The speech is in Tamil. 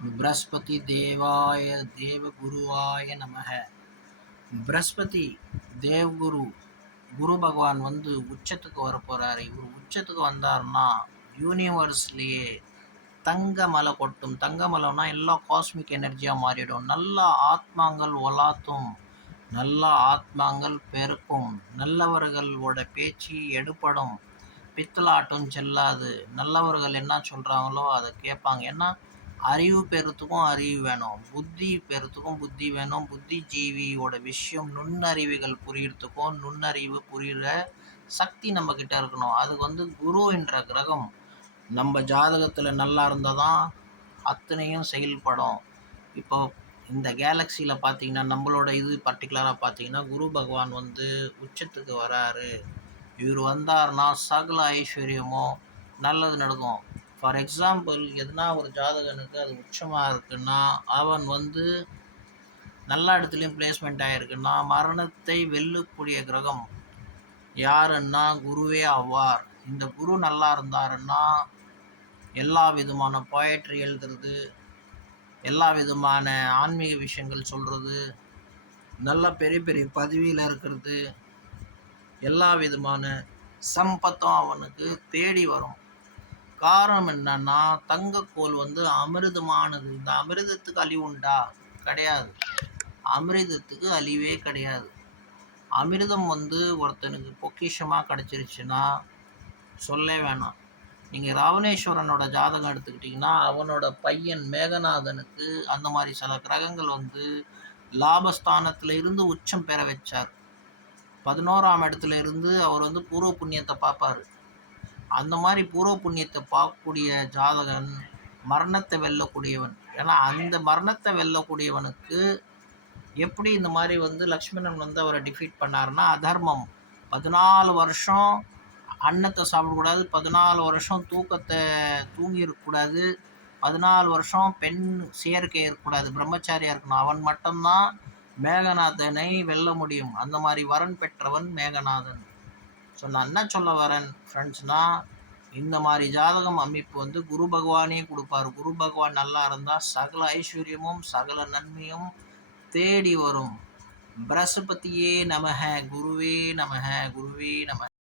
बृहस्पति देवाय देवगुरुवाय நமக. बृहस्पति தேவ்குரு குரு பகவான் உச்சத்துக்கு வர போறாரு. இவர் உச்சத்துக்கு வந்தாருன்னா யூனிவர்ஸ்லேயே தங்க மலை கொட்டும். தங்க மலைனா எல்லாம் காஸ்மிக் எனர்ஜியாக மாறிடும். நல்ல ஆத்மாங்கள் ஒலாத்தும், நல்ல ஆத்மாங்கள் பெருக்கும், நல்லவர்களோட பேச்சு எடுபடும், பித்தலாட்டும் செல்லாது. நல்லவர்கள் என்ன சொல்கிறாங்களோ அதை கேட்பாங்க. ஏன்னா அறிவு பெறத்துக்கும் அறிவு வேணும், புத்தி பெறத்துக்கும் புத்தி வேணும். புத்திஜீவியோட விஷயம் நுண்ணறிவுகள் புரியறதுக்கும் நுண்ணறிவு புரிகிற சக்தி நம்மக்கிட்ட இருக்கணும். அதுக்கு குரு என்ற கிரகம் நம்ம ஜாதகத்தில் நல்லா இருந்தால் தான் அத்தனையும் செயல்படும். இப்போ இந்த கேலக்சியில் பார்த்தீங்கன்னா, நம்மளோட இது பர்டிகுலராக பார்த்தீங்கன்னா, குரு பகவான் உச்சத்துக்கு வராரு. இவர் வந்தார்னா சகல ஐஸ்வர்யமும் நல்லது நடக்கும். ஃபார் எக்ஸாம்பிள், எதுனா ஒரு ஜாதகனுக்கு அது உச்சமாக இருக்குன்னா, அவன் நல்ல இடத்துலையும் பிளேஸ்மெண்ட் ஆகிருக்குன்னா, மரணத்தை வெல்லக்கூடிய கிரகம் யாருன்னா குருவே ஆவார். இந்த குரு நல்லா இருந்தாருன்னா எல்லா விதமான போயட்ரி எழுதுறது, எல்லா விதமான ஆன்மீக விஷயங்கள் சொல்கிறது, நல்ல பெரிய பெரிய பதவியில் இருக்கிறது, எல்லா விதமான சம்பத்தும் அவனுக்கு தேடி வரும். காரணம் என்னன்னா, தங்கக்கோல் அமிர்தமானது. இந்த அமிர்தத்துக்கு அழிவு உண்டா? கிடையாது. அமிர்தத்துக்கு அழிவே கிடையாது. அமிர்தம் ஒருத்தனுக்கு பொக்கிஷமாக கிடச்சிருச்சுன்னா சொல்ல வேணாம். நீங்கள் ராவணேஸ்வரனோட ஜாதகம் எடுத்துக்கிட்டிங்கன்னா, அவனோட பையன் மேகநாதனுக்கு அந்த மாதிரி சில கிரகங்கள் லாபஸ்தானத்தில் இருந்து உச்சம் பெற வச்சார். 11ஆம் இடத்துல இருந்து அவர் பூர்வ புண்ணியத்தை பார்ப்பார். அந்த மாதிரி பூர்வ புண்ணியத்தை பார்க்கக்கூடிய ஜாதகன் மரணத்தை வெல்லக்கூடியவன். ஏன்னா அந்த மரணத்தை வெல்லக்கூடியவனுக்கு எப்படி இந்த மாதிரி லக்ஷ்மணன் அவரை டிஃபீட் பண்ணாருன்னா, அதர்மம். 14 வருஷம் அன்னத்தை சாப்பிடக்கூடாது, 14 வருஷம் தூக்கத்தை தூங்கி இருக்கக்கூடாது, 14 வருஷம் பெண் சேர்க்கை இருக்கக்கூடாது, பிரம்மச்சாரியாக இருக்கணும். அவன் மட்டும்தான் மேகநாதனை வெல்ல முடியும். அந்த மாதிரி வரன் பெற்றவன் மேகநாதன். ஸோ நான் என்ன சொல்ல வரேன் ஃப்ரெண்ட்ஸ்னால், இந்த மாதிரி ஜாதகம் அமைப்பு குரு பகவானே கொடுப்பார். குரு பகவான் நல்லா இருந்தால் சகல ஐஸ்வர்யமும் சகல நன்மையும் தேடி வரும். பிரகஸ்பதியே நமக, குருவே நமக, குருவே நமக.